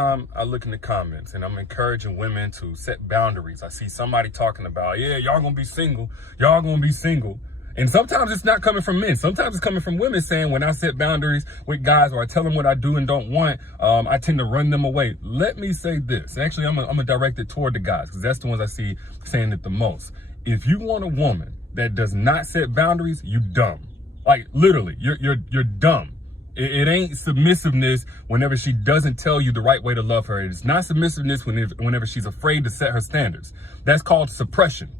time I look in the comments and I'm encouraging women to set boundaries, I see somebody talking about, yeah, y'all gonna be single. Y'all gonna be single. And sometimes it's not coming from men. Sometimes it's coming from women saying, when I set boundaries with guys or I tell them what I do and don't want, I tend to run them away. Let me say this. Actually, I'm gonna direct it toward the guys because that's the ones I see saying it the most. If you want a woman that does not set boundaries, you dumb. Like literally, you're dumb. It ain't submissiveness whenever she doesn't tell you the right way to love her. It's not submissiveness whenever she's afraid to set her standards. That's called suppression.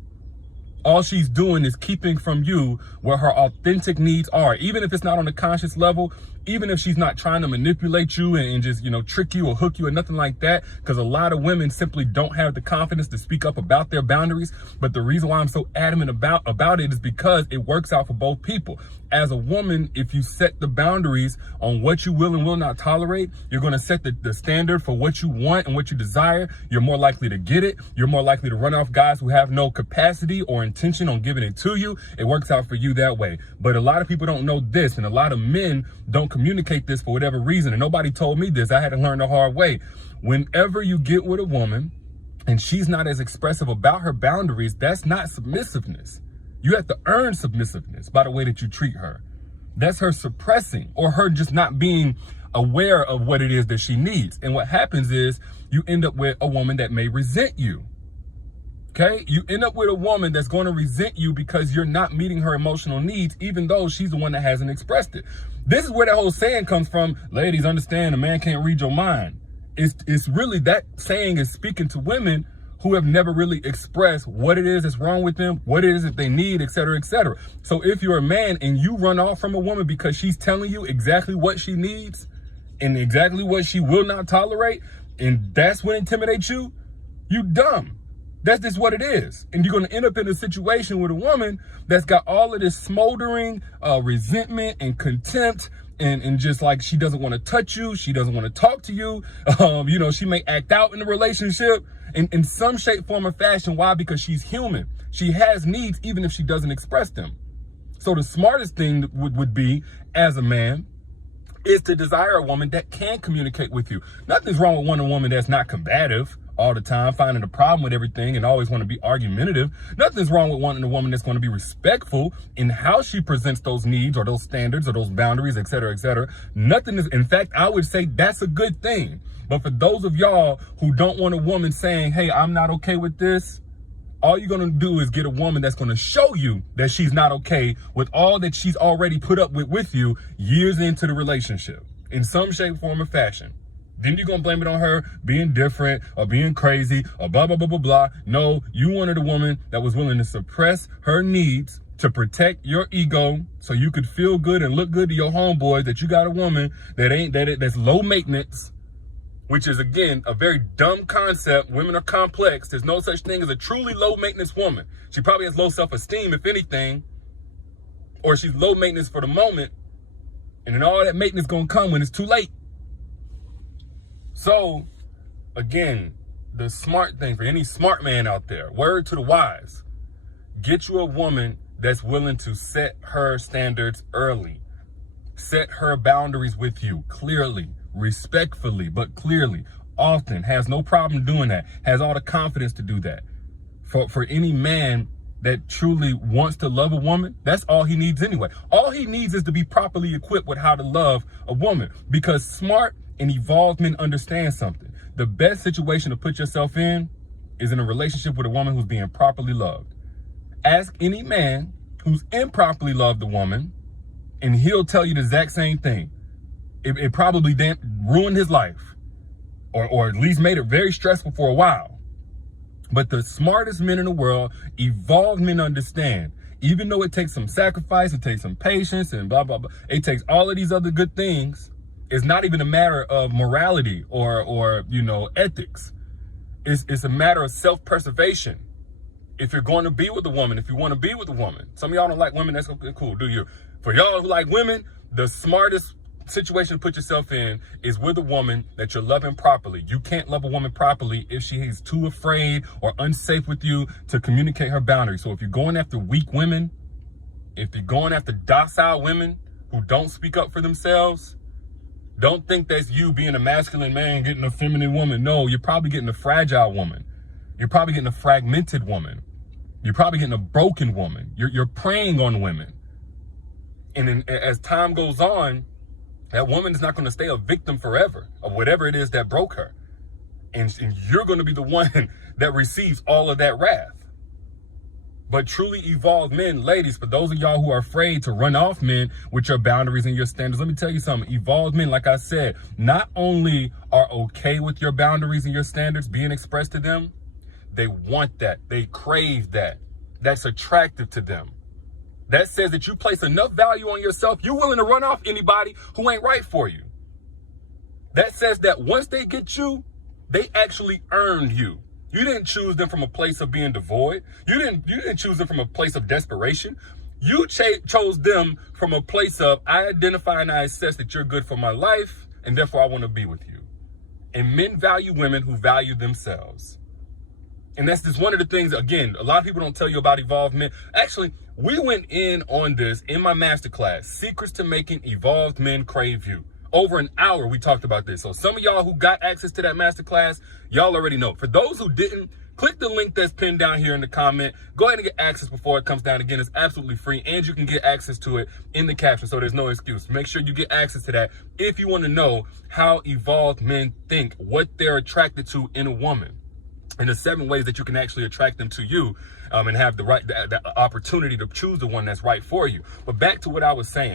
All she's doing is keeping from you where her authentic needs are, even if it's not on a conscious level, even if she's not trying to manipulate you and just, trick you or hook you or nothing like that, because a lot of women simply don't have the confidence to speak up about their boundaries. But the reason why I'm so adamant about it is because it works out for both people. As a woman, if you set the boundaries on what you will and will not tolerate, you're going to set the standard for what you want and what you desire. You're more likely to get it. You're more likely to run off guys who have no capacity or intention on giving it to you. It works out for you that way. But a lot of people don't know this, and a lot of men don't communicate this for whatever reason. And nobody told me this. I had to learn the hard way. Whenever you get with a woman and she's not as expressive about her boundaries, that's not submissiveness. You have to earn submissiveness by the way that you treat her. That's her suppressing or her just not being aware of what it is that she needs. And what happens is you end up with a woman that may resent you. Okay? You end up with a woman that's going to resent you because you're not meeting her emotional needs, even though she's the one that hasn't expressed it. This is where that whole saying comes from. Ladies, understand a man can't read your mind. It's really that saying is speaking to women who have never really expressed what it is that's wrong with them, what it is that they need, et cetera, et cetera. So if you're a man and you run off from a woman because she's telling you exactly what she needs and exactly what she will not tolerate, and that's what intimidates you, you dumb. That's just what it is. And you're going to end up in a situation with a woman that's got all of this smoldering resentment and contempt and just like she doesn't want to touch you. She doesn't want to talk to you. She may act out in the relationship in some shape, form, or fashion. Why? Because she's human. She has needs even if she doesn't express them. So the smartest thing would be, as a man, is to desire a woman that can communicate with you. Nothing's wrong with wanting a woman that's not combative all the time, finding a problem with everything and always want to be argumentative. Nothing's wrong with wanting a woman that's going to be respectful in how she presents those needs or those standards or those boundaries, et cetera, et cetera. Nothing is, in fact, I would say that's a good thing. But for those of y'all who don't want a woman saying, hey, I'm not okay with this, all you're going to do is get a woman that's going to show you that she's not okay with all that she's already put up with you years into the relationship in some shape, form, or fashion. Then you're going to blame it on her being different or being crazy or blah, blah, blah, blah, blah. No, you wanted a woman that was willing to suppress her needs to protect your ego so you could feel good and look good to your homeboys that you got a woman that's low maintenance, which is, again, a very dumb concept. Women are complex. There's no such thing as a truly low maintenance woman. She probably has low self-esteem, if anything, or she's low maintenance for the moment. And then all that maintenance going to come when it's too late. So, again, the smart thing for any smart man out there, word to the wise, get you a woman that's willing to set her standards early. Set her boundaries with you clearly, respectfully, but clearly, often, has no problem doing that, has all the confidence to do that. For any man that truly wants to love a woman, that's all he needs anyway. All he needs is to be properly equipped with how to love a woman, because smart and evolved men understand something. The best situation to put yourself in is in a relationship with a woman who's being properly loved. Ask any man who's improperly loved a woman, and he'll tell you the exact same thing. It probably ruined his life, or at least made it very stressful for a while. But the smartest men in the world, evolved men, understand. Even though it takes some sacrifice, it takes some patience, and blah, blah, blah. It takes all of these other good things. It's not even a matter of morality or ethics. It's a matter of self-preservation. If you're going to be with a woman, if you want to be with a woman, some of y'all don't like women, that's okay, cool, do you? For y'all who like women, the smartest situation to put yourself in is with a woman that you're loving properly. You can't love a woman properly if she is too afraid or unsafe with you to communicate her boundaries. So if you're going after weak women, if you're going after docile women who don't speak up for themselves, Don't think that's you being a masculine man getting a feminine woman. No, you're probably getting a fragile woman. You're probably getting a fragmented woman. You're probably getting a broken woman. You're preying on women. And then as time goes on, that woman is not going to stay a victim forever of whatever it is that broke her. And you're going to be the one that receives all of that wrath. But truly evolved men, ladies, for those of y'all who are afraid to run off men with your boundaries and your standards, let me tell you something. Evolved men, like I said, not only are okay with your boundaries and your standards being expressed to them, they want that. They crave that. That's attractive to them. That says that you place enough value on yourself, you're willing to run off anybody who ain't right for you. That says that once they get you, they actually earned you. You didn't choose them from a place of being devoid. You didn't choose them from a place of desperation. You chose them from a place of, I identify and I assess that you're good for my life, and therefore I want to be with you. And men value women who value themselves. And that's just one of the things, again, a lot of people don't tell you about evolved men. Actually, we went in on this in my masterclass, Secrets to Making Evolved Men Crave You. Over an hour, we talked about this. So some of y'all who got access to that masterclass, y'all already know. For those who didn't, click the link that's pinned down here in the comment. Go ahead and get access before it comes down. Again, it's absolutely free, and you can get access to it in the caption, so there's no excuse. Make sure you get access to that if you want to know how evolved men think, what they're attracted to in a woman, and the 7 ways that you can actually attract them to you, and have the opportunity to choose the one that's right for you. But back to what I was saying.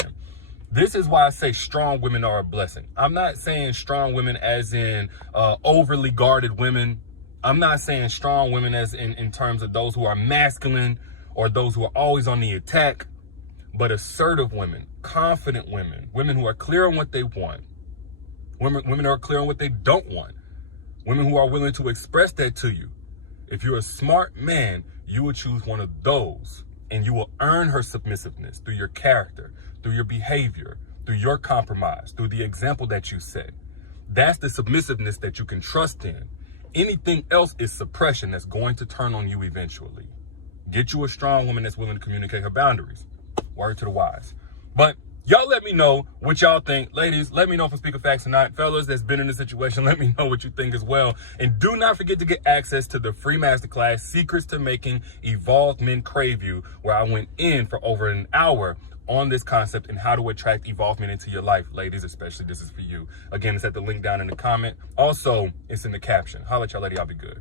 This is why I say strong women are a blessing. I'm not saying strong women as in overly guarded women. I'm not saying strong women as in terms of those who are masculine or those who are always on the attack, but assertive women, confident women, women who are clear on what they want, women who are clear on what they don't want, women who are willing to express that to you. If you're a smart man, you will choose one of those, and you will earn her submissiveness through your character, through your behavior, through your compromise, through the example that you set. That's the submissiveness that you can trust in. Anything else is suppression that's going to turn on you eventually. Get you a strong woman that's willing to communicate her boundaries. Word to the wise. But y'all let me know what y'all think. Ladies, let me know if I speak of facts or not. Fellas that's been in this situation, let me know what you think as well. And do not forget to get access to the free masterclass, Secrets to Making Evolved Men Crave You, where I went in for over an hour on this concept and how to attract evolved men into your life. Ladies, especially, this is for you. Again, it's at the link down in the comment. Also, it's in the caption. Holla at y'all, lady. I'll be good.